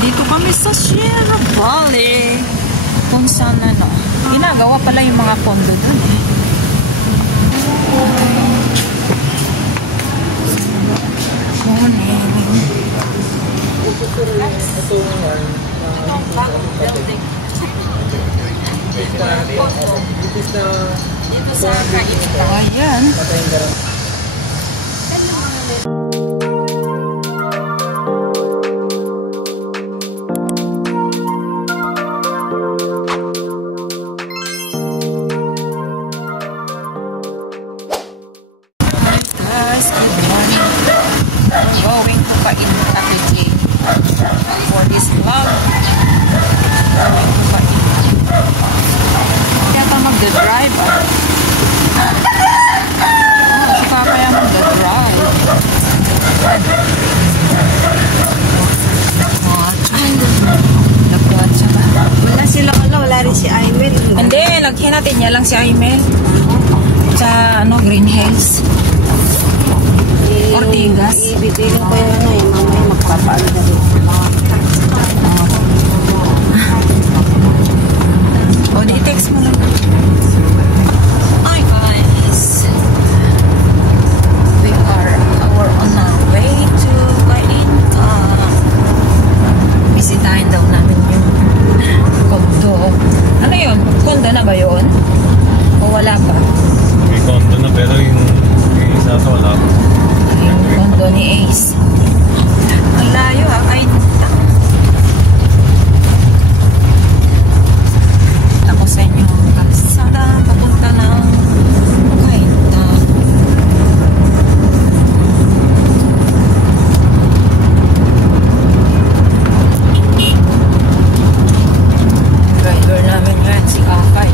Nandito kami sa Sierra Valley. Kung saan ano, ginagawa pala yung mga condo dun eh. Morning. Itong bagong building. Dito sa Kainta. Ayan. For this vlog, kaya ka magdadrive si Papa yan magdadrive. Wala si Lola, wala rin si Aimel. Hindi, naghinatid niya lang si Aimel sa ano, Green Hills Ortigas. Ibibilang ko yun ano, yung mamaya magpapaan na rin. O, di-text mo lang. Hi guys, we are on our way to Kainta. Bisitahin daw namin yung condo. Ano yun? Condo na ba yun? O wala pa? May condo na pero yung isa sa wala pa. Yung condo ni Ace. Ang layo ha, Kainta. Tapos sa inyo ang kalsada papunta ng Kainta. Driver namin yan, si Akay.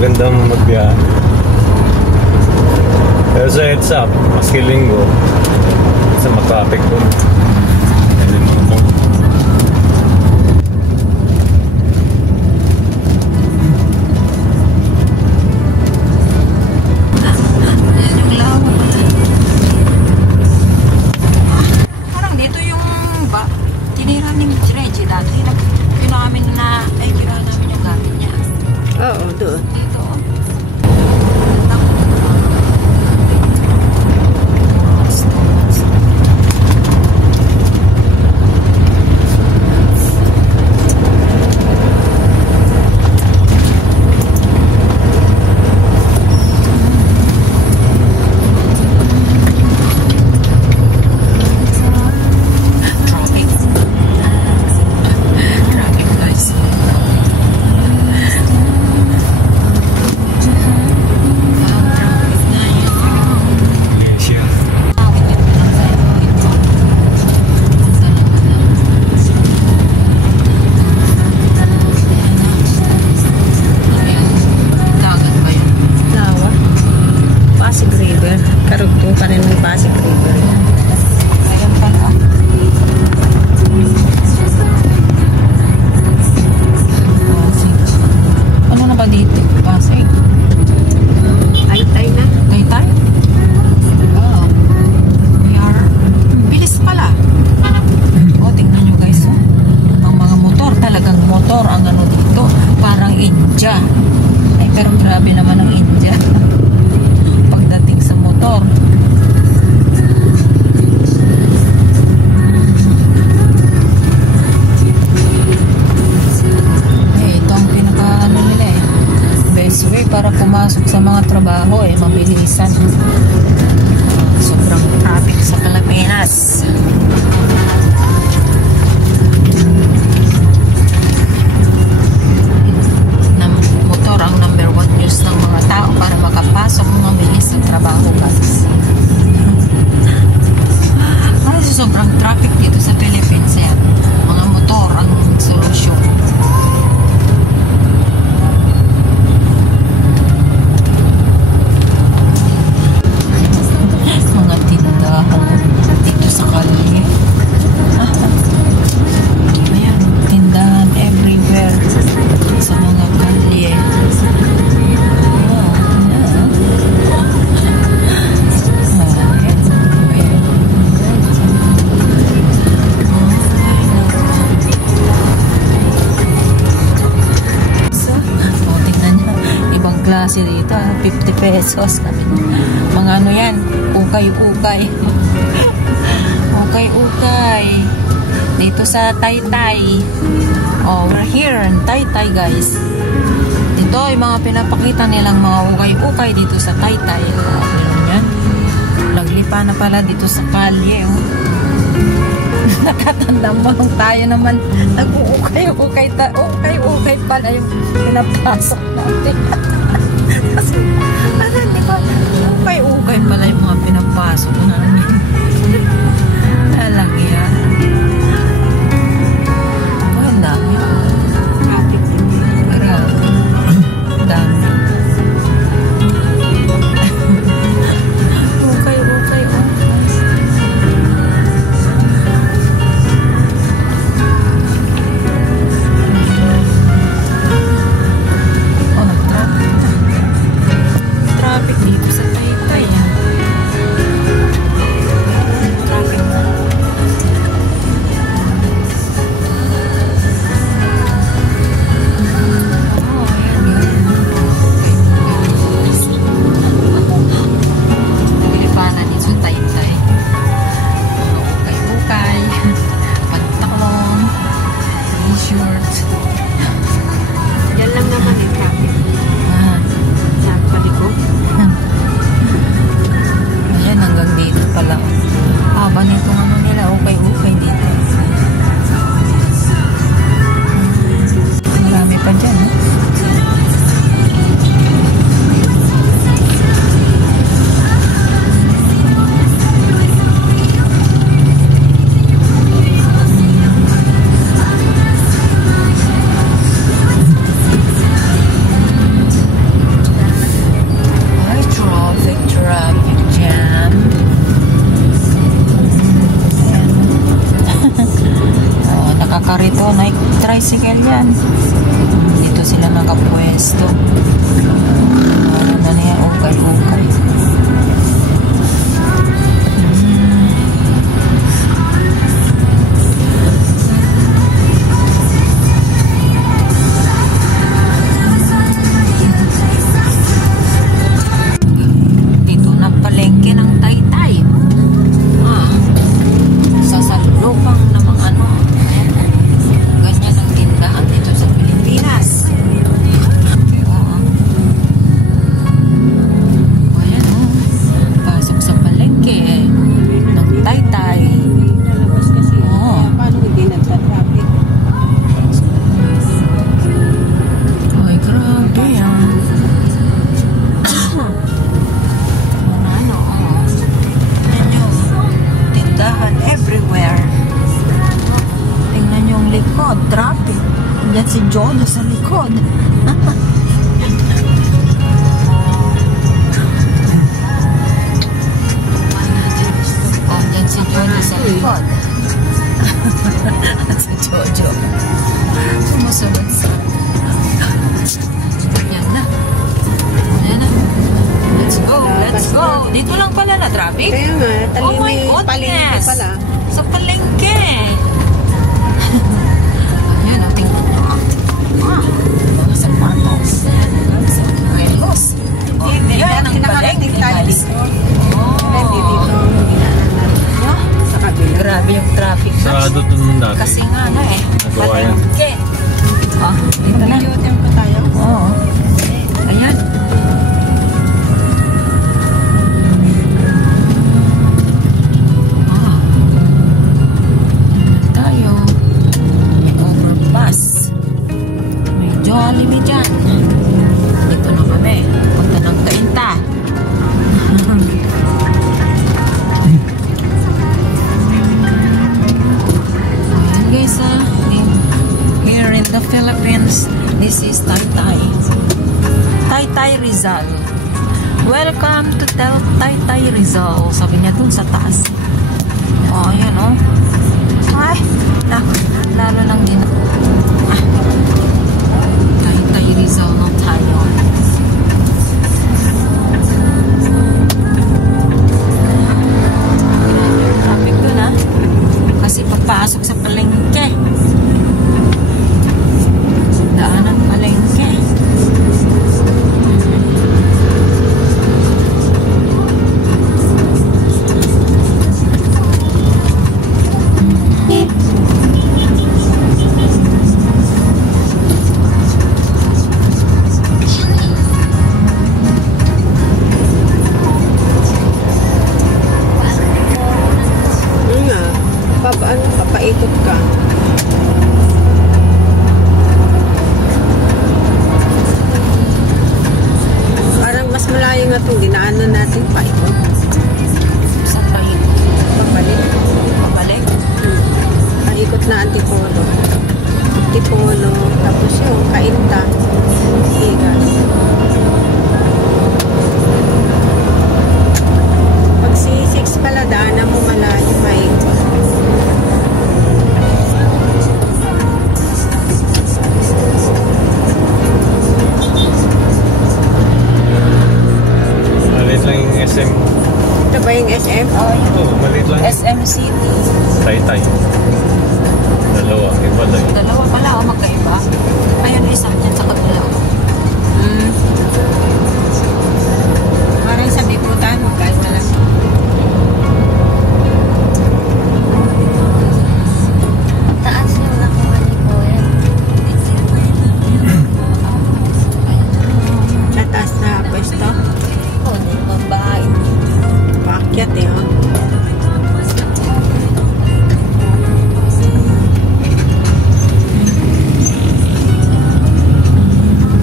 Magandang magbiyahe. Pero sa heads up, maski linggo, sa matraffic po. Hindi mga mo. Yung lawak. Parang dito yung tinira ng Reggie dati. Kinawa namin yung gamit niya. Oo, doon. Dito. Karugtong pa rin ng Pasig River. Ayan pala. Ano na ba dito? Pasig? Tay-tay na. Tay-tay? Oh. We are... Bilis pala. O, tingnan nyo guys. Oh. Ang mga motor, talagang motor ang ano dito. Parang India. Ay, pero grabe naman ang India. Pagdating sa motor. Ito ang pinaka-ano nila eh. Best way para pumasok sa mga trabaho eh. Mabilisan. Sobrang traffic sa Pilipinas. klase dito. 50 pesos. Mga ano yan? Ukay-ukay. Ukay-ukay. Dito sa Taytay. Oh, we're here in Taytay, guys. Dito yung mga pinapakita nilang mga ukay-ukay dito sa Taytay. Oh, meron yan. Naglipa na pala dito sa kalye. Oh. Nakatandang bang tayo naman nag-ukay-ukay ukay-ukay pala yung pinapasok natin. Kasi, di ba? Ukay-ukay pala yung mga pinapasok namin. Talaga yan. Ang dami. Traffic din. Grabe. Dami. Ukay-ukay. Traffic dito sa Taytay. Traffic. Oh, ayan yun. Naglipanan din sa Taytay. Ukay-ukay. Pantalon. T-shirt. Yan lang naman yung traffic. Ah. Yan, palikod. Ayan, hanggang dito pala. Haba nitong ano nila, ukay-ukay dito. Marami pa dyan, eh. Ay, traffic jam. Oh, nakakarito, tricycle yan. Dito sila nakapwesto. Ano na niya, ukay-ukay. Dito na palengke ng Taytay. Sa salubang ng mga ano. Ganyan ang tindahan dito sa Pilipinas. Ayan, pasok sa palengke ng Taytay. Nalabas kasi. Oo. Paano hindi nagta-traffic? Ay, grabe yan. Ano, tingnan nyo, tindahan everywhere. Tingnan nyo yung likod, traffic. Diyan si Jojo sa likod. Oh, diyan si Jojo sa likod. Si Jojo. Sumusunod sa... Yan na. Yan na. Let's go, let's go. Dito lang pala na traffic. Kaya nga, Oh my palengke goodness. pala. Sa palengke. Yan, tingnan mo. Mga sapatos. Relos. Oh, yan ang palengke, guys. Sa kabila. Grabe yung traffic. Sarado to nung dati. Kasi nga, ano eh. Nagawa yan. Palengke. Oh, dito na. Video pa tayo. Oo. Ayan. Tayo. May overpass. May Jollibee dyan. Dito na kami. Punta ng Cainta. Ayan guys, here in the Philippines, this is Taytay. Taytay Rizal. Welcome to Taytay Rizal. Sabi niya dun sa taas. Oh, ayan oh. Ay, lalo nang din. Taytay Rizal na tayo. Traffic dun ah. Kasi papasok sa palengke. Daanan palengke. makaikot ka. Parang mas malayo nga itong dinaanan natin paikot. Saan pa yun? Pabalik. Pabalik? Paikot na Antipolo. Antipolo. Tapos yung Kainta. Higas. Pag C6 pala, daanan mo malayo paikot. Maliit lang yung SM. Ito ba yung SM? Oh, yun. Oo, maliit lang. SM City. Taytay. Dalawa, iba lang. Dalawa pala, oh, magkaiba. Ayun, isa dyan sa kabila. Parang sa Bibutan, magkaiba lang. Taas yung nakuha ni Kuya. Sa taas na pwesto. Oh, hindi naman bahay. Paakyat eh, oh.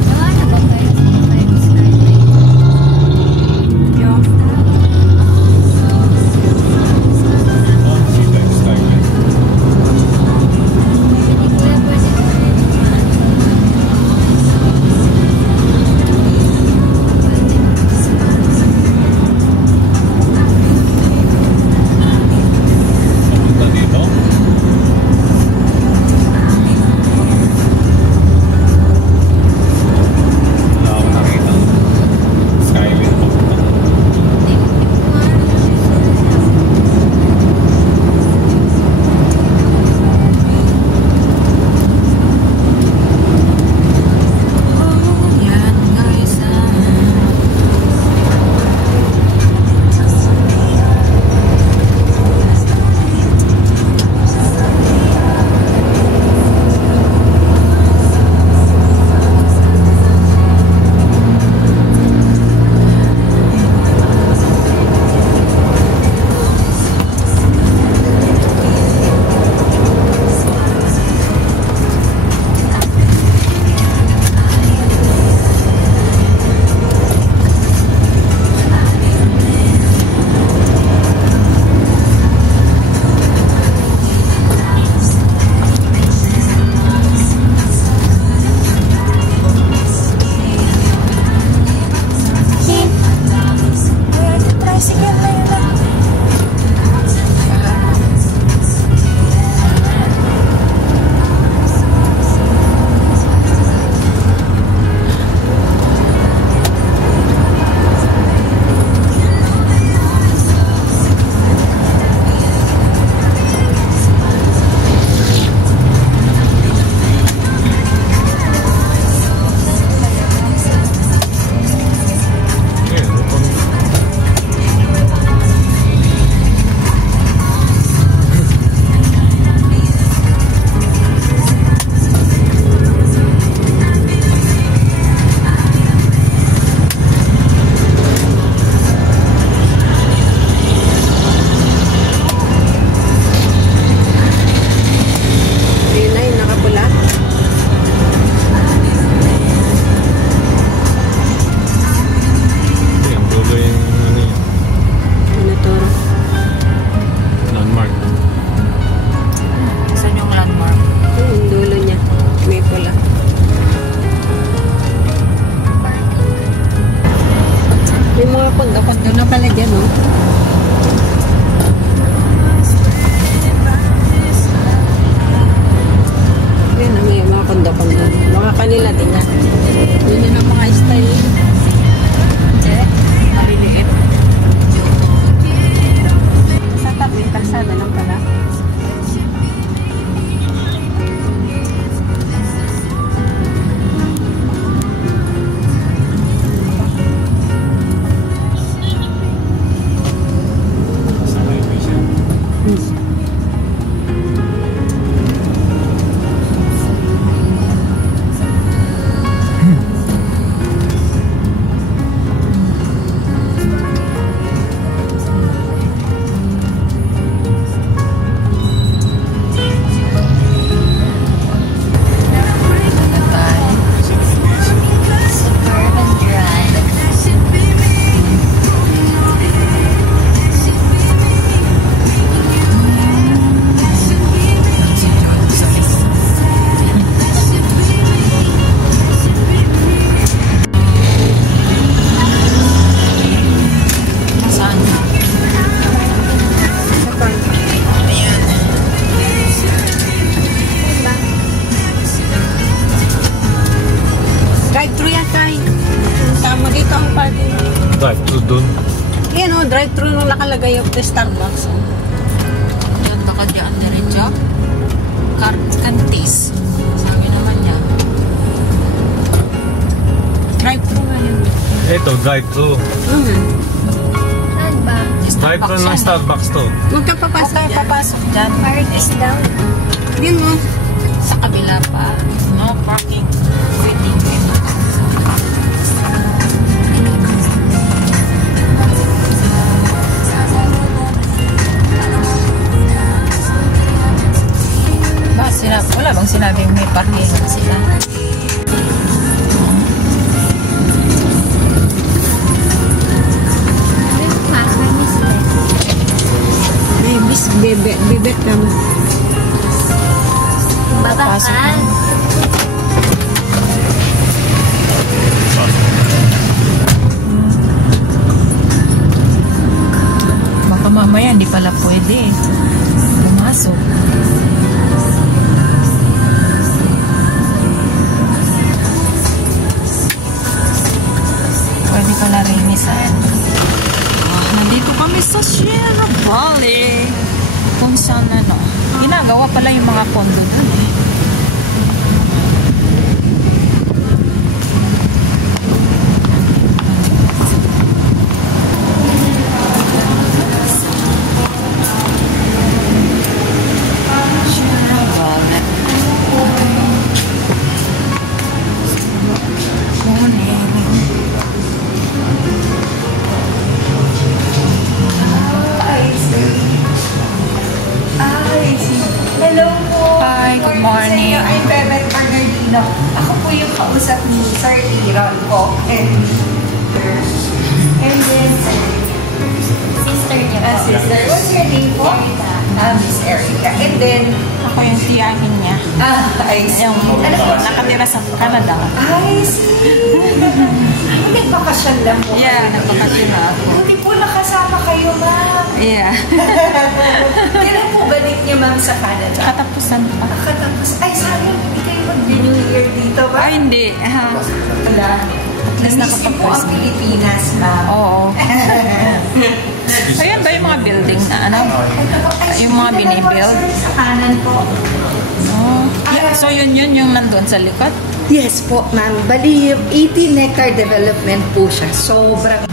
Ano ba kayo? Kayo Skyway? Yung Hindi Kuya pwede ko Papunta dito. Wala akong nakita. Skyway papunta. Yan, guys. Tricycle na yun lang. Okay, lupon. yun na yung nakapula. Hindi, ang dulo yung ano yun, Tinuturo. landmark. Saan yung landmark? Yung dulo niya. May pula. May mga kondo-kondo na pala dyan, oh. Yan, may mga kondo-kondo. Mga kanila din yan. Yun din ang mga style. Hindi. Maliliit. Sa tabi, kalsada lang pala. Sa highway siya. drive-thru dun. Yan o, drive-thru nung nakalagay yung Starbucks. Ganda ka dyan, diretso. Kantis. Sabi naman niya. Drive-thru nga yun. Ito, drive-thru. Saan ba? Drive-thru ng Starbucks to. Huwag ka papasok Tayo dyan. papasok dyan. Park is down. Yan mo. Sa kabila pa. No parking. Waiting. Wala bang sinabing may parking sila? May bis, bibet naman. Babakan. Baka mamaya hindi pala pwede pumasok. Pwede pala rinisan. Nandito kami sa Sierra Valley. Kung saan ginagawa pala yung mga condo doon eh. Sierra Valley. Hello po. Hi, good morning. I'm Bebet Bernardino. Ako po yung kausap ni Sir Iron po. And then, Sister niya po. sister. What's your name po? Miss Erica. And then, Ako yung tiyahin niya. I see. Yung Ano po? nakatira sa Canada. I see. Nagbakasyon lang po. Yeah, nagbakasyon na ako. Buti po nakasama kayo, ma'am. Yeah. Kailan po balik niyo, ma'am, sa Canada? Katapusan pa. Nakatapos. Ay, sayang. Hindi kayo mag-New Year dito ba? Ay, hindi. Wala. Namiss niyo po ang Pilipinas, ma'am. Oo. Ayan ba yung mga building na ano? Yung mga binibuild? Sa kanan po. Oh. So yun yung nandun sa likod? Yes po, ma'am. Bali, 18 hectare development po siya. Sobrang...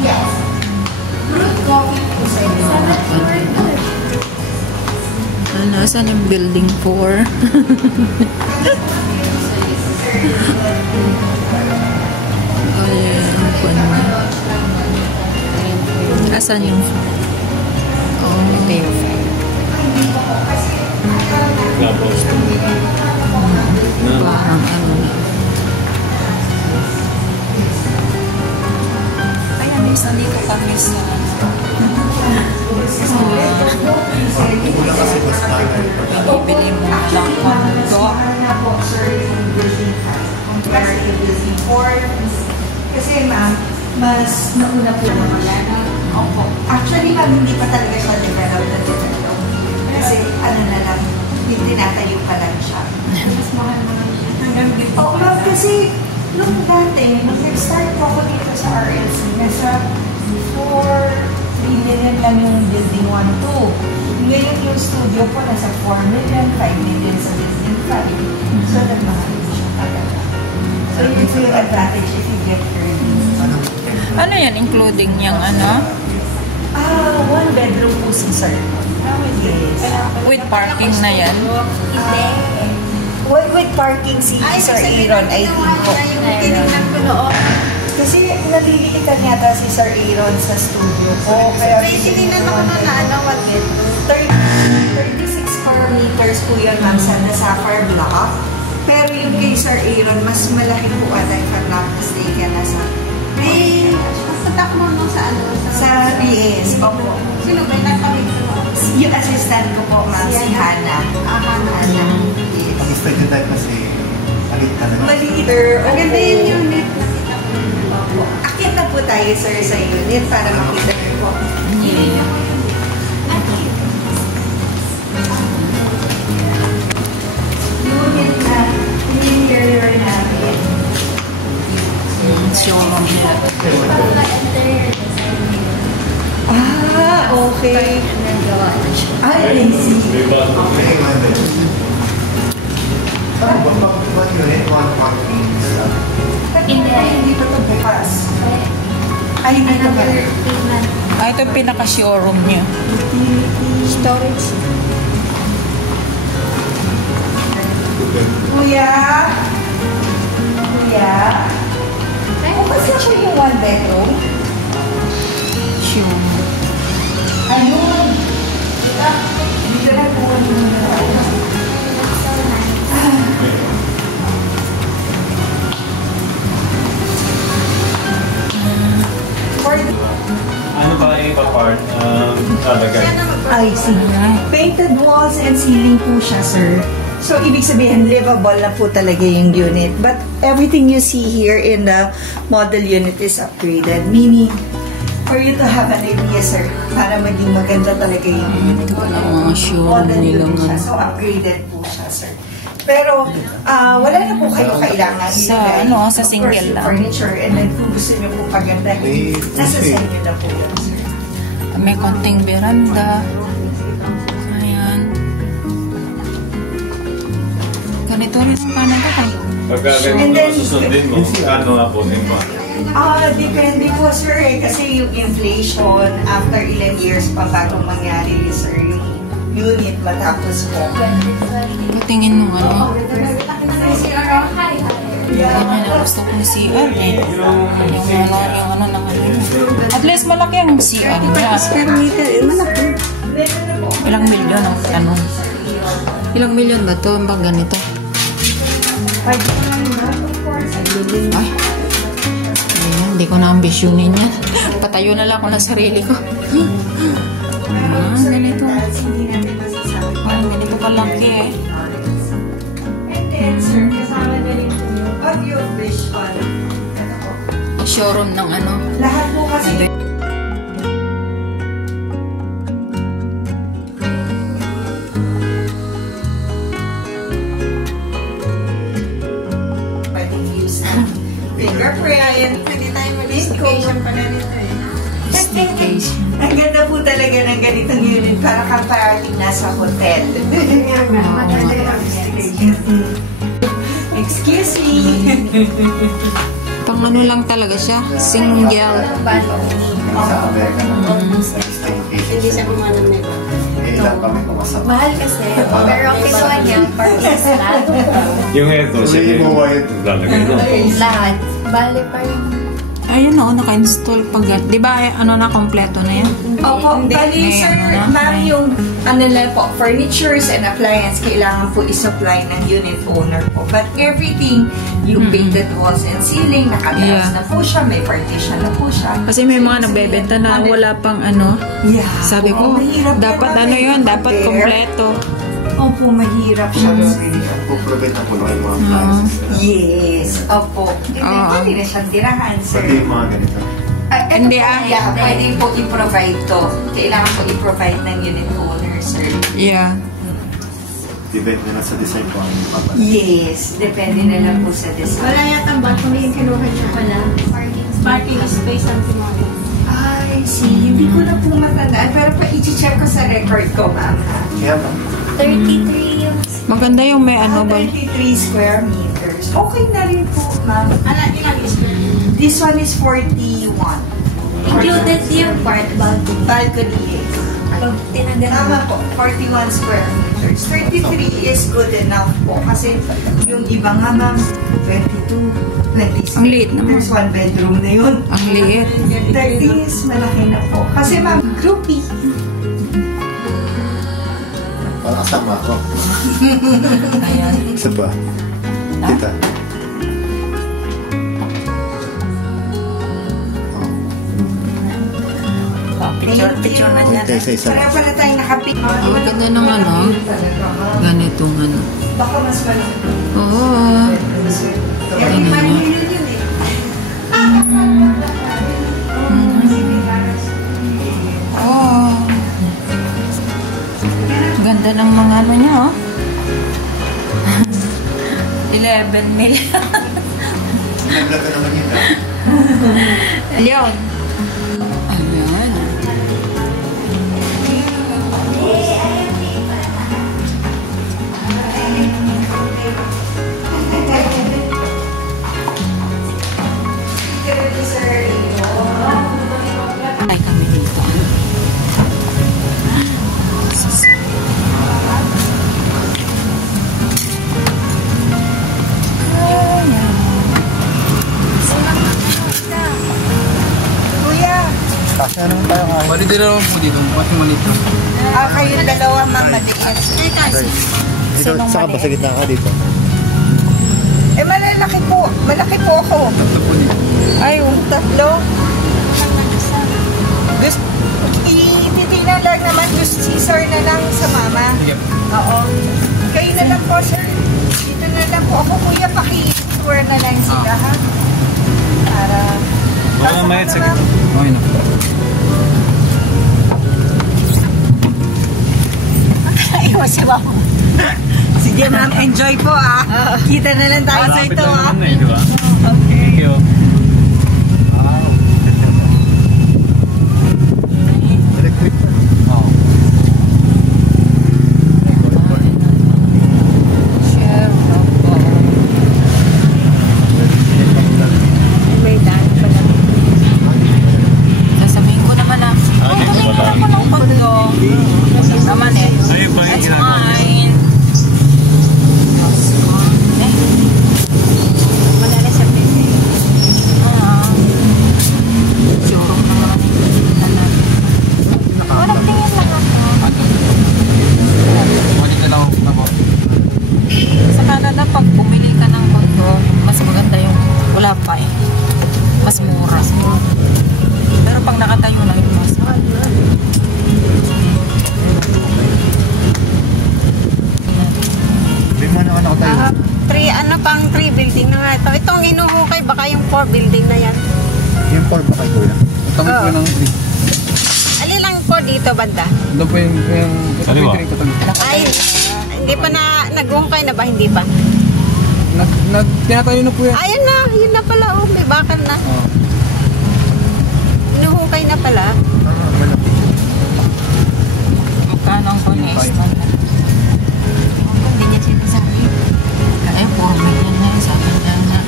Yes. Brewed coffee po sa inyo. Ano, saan yung building 4? Ayan, kung asan yung... Oh, ito yung... Clubhouse to. Parang ano na. Ayan, guys, nandito kami sa... Bibili mo lang kondo. Kasi ma'am, mas nauna po naman yan. Opo. Actually, ma'am, hindi pa talaga siya developed na develop. Kasi ano na lang, tinatayo pa lang siya. Mas mahal naman siya. Hanggang dito. Oo, ma'am, kasi nung dati, nung nag-start po ako dito sa RLC, nasa 4 million lang yung building 1-2. Ngayon yung studio po nasa 4 million, 5 million sa building 5. So, nagmahal siya talaga. So, yun po yung advantage if you get early. Ano yan, including yung ano? 1 bedroom po si sir. Yes. With parking na yan? With parking si Sir Aaron, I think po. Tinignan ko noon. Kasi nalilikitan yata si Sir Aaron sa studio po. Kaya Tinignan ako na ano, what bedroom. 36 square meters po yun, ma'am, sa The Sapphire Block. Pero yung kay Sir Aaron, mas malaki po ata if I'm not mistaken. Nasa May patak mo nung sa ano? sa yes, opo. Sino ba yung nagkawin ko? Yung assistant ko po, ma'am, si Hannah. Hannah. Yes. Ang studio type kasi alit ka na. Maliter. Maganda yung unit na kita ko. Akit na po tayo, sir, sa unit para makita niyo po. Unit na interior namin. Showroom Okay. Nagawa na siya. Ay, I see. Okay, Monday. What unit? One parking slot. Hindi pa ito bukas. Ay, hindi na ba? Ito yung pinaka-showroom niya. Storage. Kuya? Kuya? Bukas na po yung one bedroom? Sure. Ayun. Dito na po. Ano ba yung ipa-part? Lalagay. I see. Painted walls and ceiling po siya, sir. So, ibig sabihin, livable na po talaga yung unit. But everything you see here in the model unit is upgraded. Meaning, for you to have an idea, sir, para maging maganda talaga yung unit. Mga showroom Model nila unit siya. nga. So, upgraded po siya, sir. Pero, wala na po kayo kailangan Sa, ilagay. ano, sa Of single course, yung lang. furniture. And then, kung gusto nyo po pagandahin, nasa sa inyo na po yun, sir. May konting veranda. Ayan. Ganito rin ang Canada ka. Pagka And then- ganito susundin mo, ano nga po din mo? Depende po, sir. Kasi yung inflation, after ilang years pa bagong mangyari, sir, yung unit matapos po. Patingin mo ano. Yan ang gusto kong CR eh. Yung ano ng ano. At least malaki ang CR niya. Square meter. Malaki. Ilang milyon ang ano. Ilang milyon ba to? Ang ganito? Ay. Ayan, hindi ko na ambisyonin yan. Patayo na lang ako ng sarili ko. Ganito. Ganito kalaki eh. And then, sir, kasama na rin po yung audio visual. Ito po. Showroom ng ano. Lahat po kasi pwedeng use na fingerprint. Hindi tayo mag-station pala nito eh. Staycation. Ang ganda po talaga ng ganitong unit para kang parating nasa hotel. Excuse me. Pang ano lang talaga siya. Single. Sa Amerika naman, Hindi siya kumanan na iba. ilan kami kumasama. Mahal kasi. Pero kinuha niya for install. Yung ito, So, sige. yung wire. Lalagay na. Lahat. Bale pa yung Ayun o, naka-install pag. Di ba, ano na, kompleto na yan? Opo, bali May sir, ano na, ma'am, may- yung ano lang po, furnitures and appliance, kailangan po i-supply ng unit owner po. But everything, yung painted walls and ceiling, nakatiles Yeah. na po siya, may partition na po siya. Kasi may mga nagbebenta na wala pang ano. Yeah. Sabi ko, mahirap dapat naman ano may yun, dapat there. kompleto. Opo, mahirap siya. Puprovide na po na yung mga appliances. Yes, opo. Pwede na siyang tirahan, sir. Pati yung mga ganito. Hindi, Yeah, pwede po i-provide to. Kailangan po i-provide ng unit owner, sir. Yeah. Depende na lang sa design po ang papasok. Yes, depende na lang po sa design. Wala yata ba kung yung kinuha niya pala? Parking space ang kinuha. I see. Hindi ko na po matandaan. Pero pa-i-check ko sa record ko, ma'am. Kaya ba? 33 yung Maganda yung may ano ba. 33 square meters. Okay na rin po, ma'am. Ilang square? This one is 41. included yung part balcony. Balcony, yes. Pag tinagal Tama po, 41 square meters. 33 is good enough po. Kasi yung iba nga, ma'am, 22, 26 Ang liit naman. meters, one bedroom na yun. Ang liit. 30 is malaki na po. Kasi ma'am, groupie. Parang kasama ako. Ayan. Isa pa. Kita. Picture na dyan. Okay, sa isa. Kaya pala tayo nakapick. Ang ganda ng ano. Ganitong ano. Baka mas malaki. Oo. Every month yun yun eh. Oh. Ganda ng mga ano niya, oh. 11 million. Nag-vlog ka naman yun. Leon. Ayan. Bali, dalawa po dito. Pati maliit lang. Kayong dalawa, ma'am, maliit. Saka ba sa gitna ka dito? Malalaki po. Malaki po ako. Tatlo po dito. Ay, tatlo. Gusto, ititignan lang naman, gusto Caesar na lang sa mama. Sige. Oo. Kayo na lang po, sir. Dito na lang po. Ako, kuya, paki-tour na lang sila, ha? Para... Baka mamaya, sige. Okay na. Iwas si mama. Sige, ma'am. Enjoy po, ah. Kita na lang tayo sa ito, ah. Di ba? Okay. Thank you. Electric. Oo. Share, May daan pa lang. sasabihin ko naman na, Dito ba ako ng kondo. Naman eh. Ay, ba yung That's ginagawa? mine. Wala na sa baby. Showroom na naman eh. Walang tingin lang ako. Bali, dalawa po po. Sa Canada, pag bumili ka ng kondo, mas maganda yung wala pa eh. Mas mura. Pero pag nakatayo na yung mas mahal. Hindi mo na nakatayo. Three building na nga ito. Itong inuhukay, baka yung 4 building na yan. Yung 4 ba kay kuya? Tabi po ng 3. Alin lang po dito, banda? Doon po yung Kaliwa. katabi. Ay, hindi pa na, nag-ungkay na ba? Hindi pa. Tinatayo na po yan. Ayun na, yun na pala. Oh, may bakal na. Oo. Inuhukay na pala. Malaki. Magkano ang connection? Hindi niya sinasabi. Eh, 4 million na yun. Sabi niya na.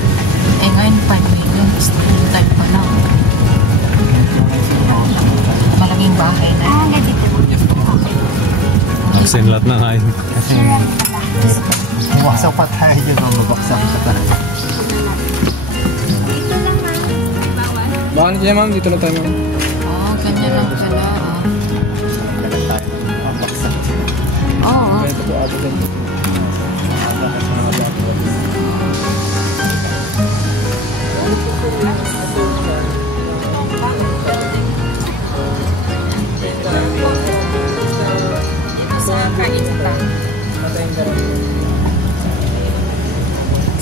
Eh, ngayon 5 million. Student time pa lang. Malaking bahay na. Asin lahat na nga yun. Kasi bumaksak pa tayo dyan. Mabaksak pa tayo. Baka niya ma'am, dito na tayo ma'am. Oh, ganyan lang pala. Lagat tayo. Mabaksak. Oo. Kaya ito po abot din. Dito sa Kainta.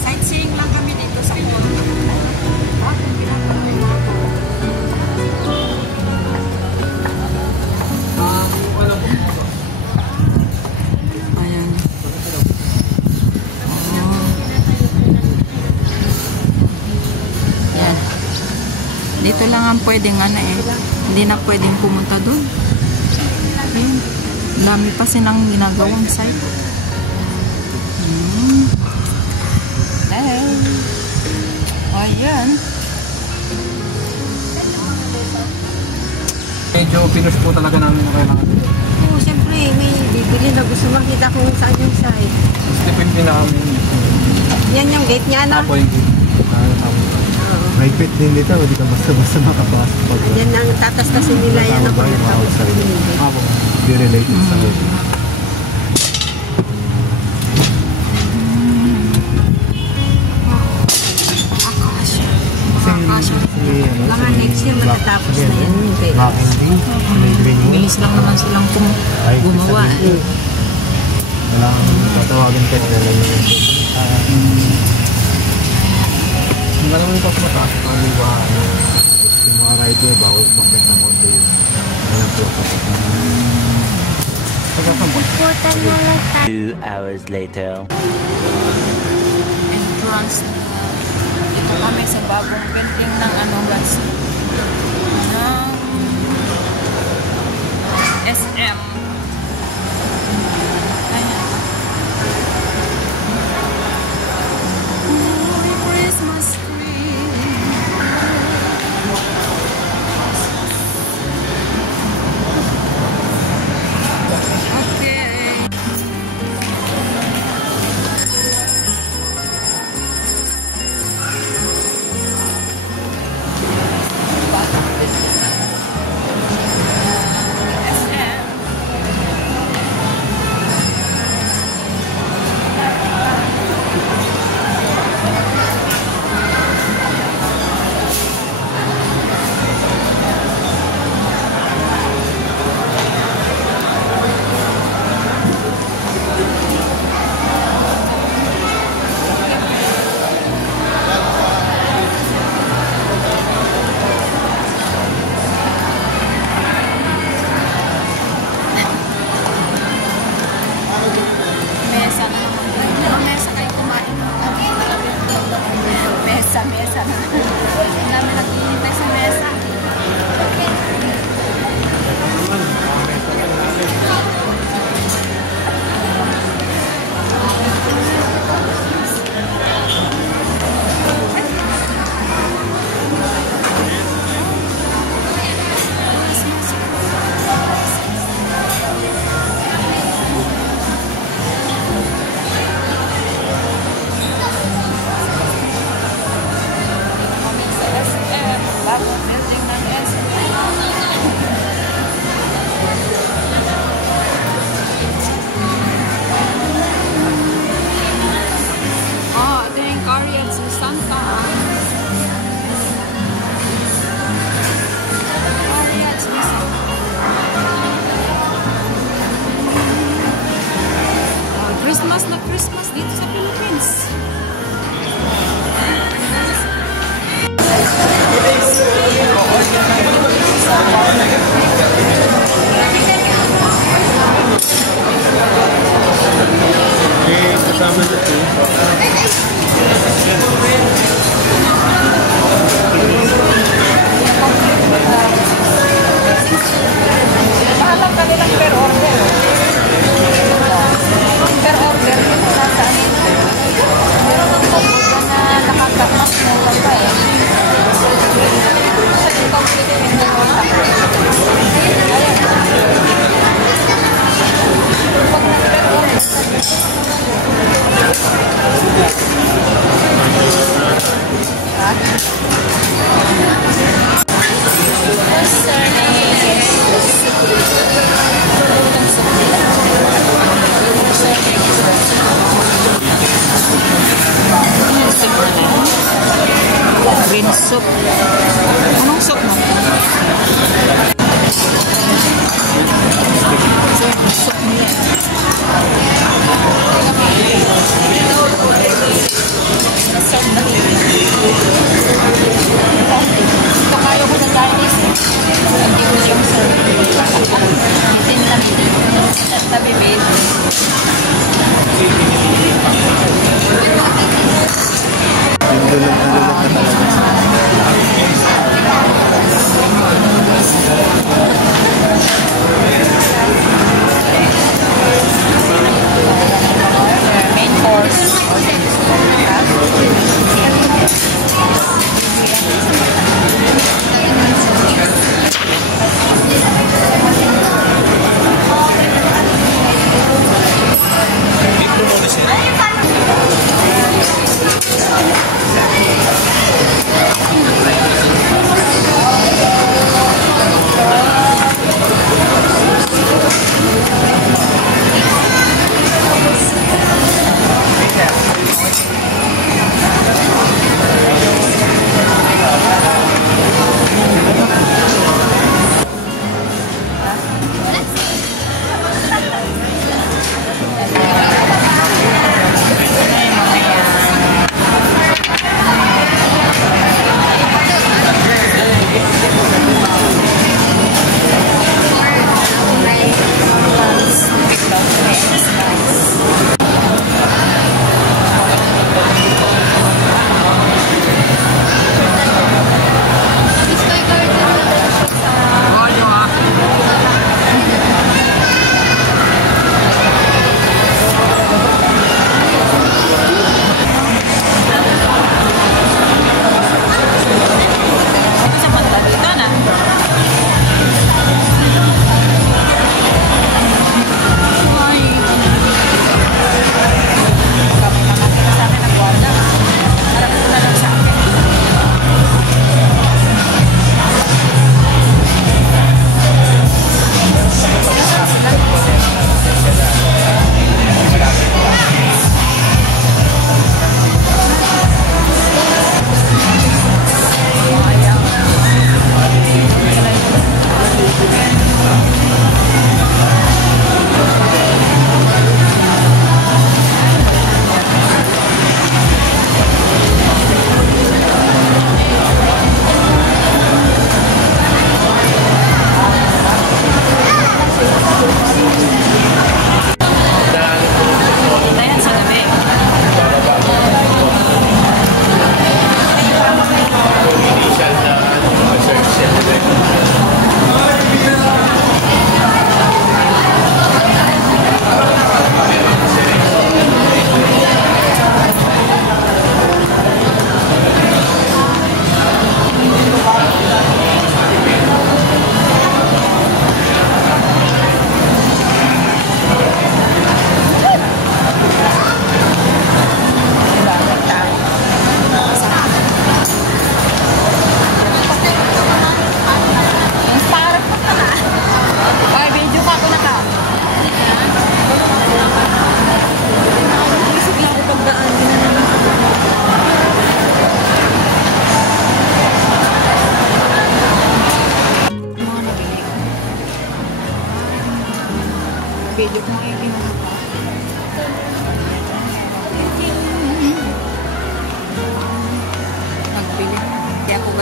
Sightseeing lang kami dito sa Kainta. Ayan. Yan. Dito lang ang pwedeng ano eh. Hindi na pwedeng pumunta doon. Ayun. Dami pa silang ginagawang site. Hey. Ayan. Medyo pinush po talaga namin na kailangan. Oo, siyempre, may bibili na gusto makita kung saan yung site. Mas depende na kami. Yan yung gate niya, no? Ako yung Oo. May pit din dito. Hindi ka basta-basta makapasok pag Yan ang tatastasin nila yan ako Tama ba yung mga natapos outside? ng hindi. Ako. di related sa akin. Kasi Mga next year matatapos na yan. Hindi. Hindi. May green mo. Bilis lang naman silang Ay, gumawa. sabihin ko, wala kang tatawagin ka nila yung Ang gano'n yung pagmataas. kaliwa. Yung mga rider, bawal bakit na mo doon. Walang po kasi. Putan mo lang tayo. 2 hours later. Entrance na. Ito kami sa bagong building ng ano guys. Ng SM. Ayan. Merry Christmas tree. Okay. Christmas na Christmas dito sa Philippines. Kasama na ito. Mahalang kanilang per order. Per order, ito nasa ano. Meron ang pagbuka na nakakamas mo lang ba eh. Sa yung complete na pag nag-per order, green soup. Anong soup mo? Soup niya. Ito kayo ko sa Chinese. Hindi ko siyang serve. Itin lang ito. Tabi babe. Main course.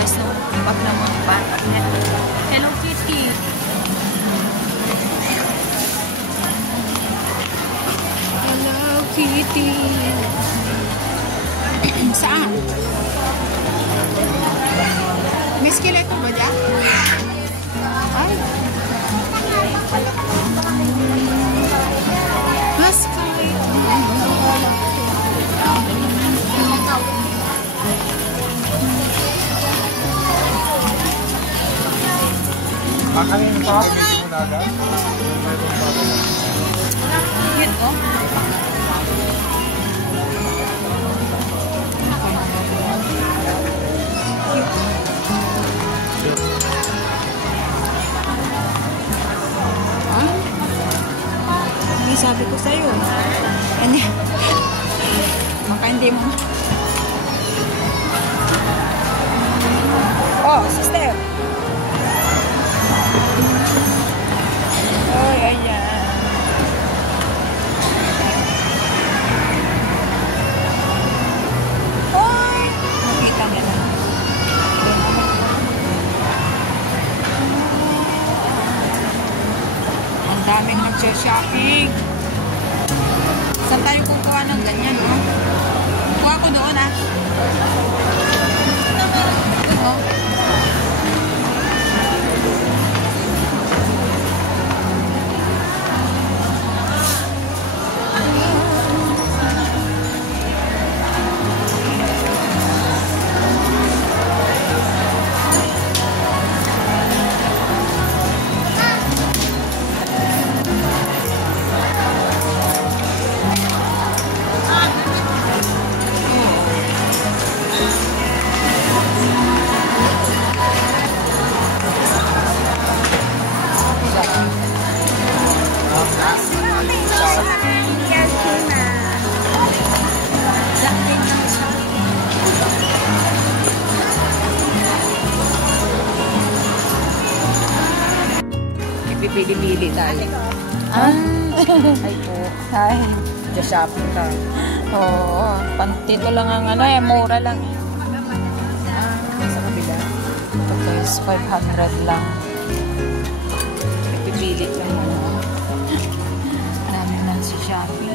guys, no? Wag na mga bata. Hello, Kitty. Hello, Kitty. Saan? May skeleto ba dyan? Ay. Mas Kakain pa? Pwede mo na agad? yun, oh. Ano sabi ko sa'yo? Ano? Maka hindi mo. Oh, sister. Oy, ayan. Oy! Nakita niya na. Ang daming nag-shopping. Saan tayo kukuha ng ganyan, no? Kuha ko doon, ah. Ito, oh. Pipili-pili tayo. Ay po. Ay. Shopping ka. Oo. Pantito lang ang ano eh. Mura lang. Sa kabila. Ito guys, 500 lang. Pipili lang mo. Marami lang si Shopee.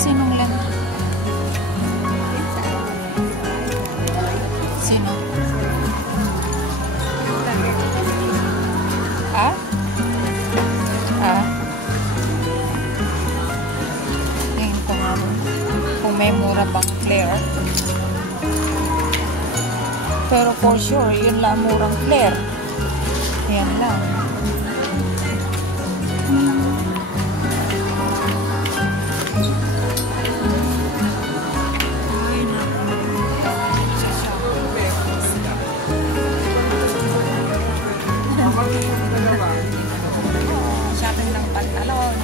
Sinong lang? Sino? Ah? Ah? Tingin ko nga kung may mura bang Claire. Pero for sure, yun lang murang Claire. Yan lang. Shopping ng pantalon.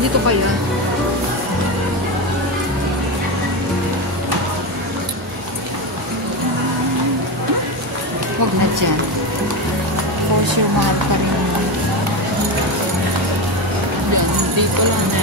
Dito ba yun? Huwag na dyan. For sure, mahal pa rin yun. Hindi ko lang na.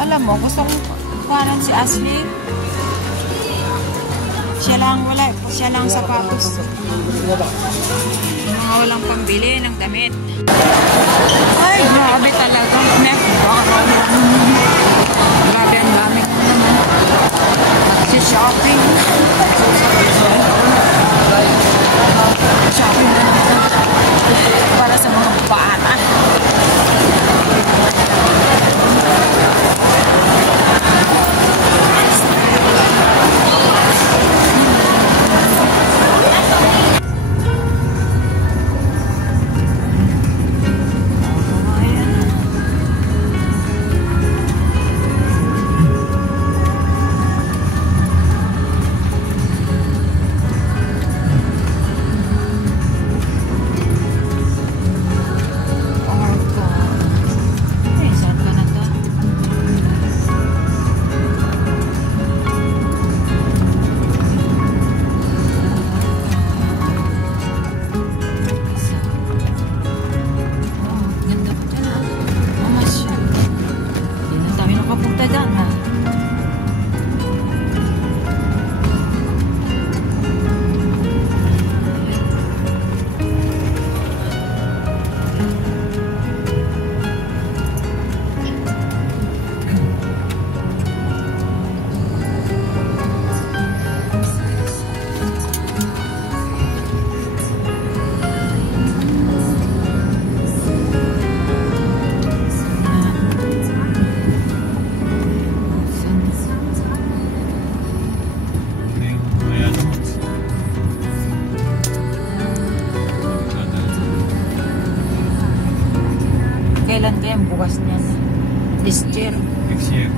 Alam mo, gusto kong kuhanan si Ashley. Siya lang wala. Siya lang sapatos. Mga walang pambili ng damit. Ay, grabe talaga. Grabe ang dami ko naman. Si shopping. Shopping na naman. Para sa mga bata. kailan kaya ang bukas niyan? This year. Next year.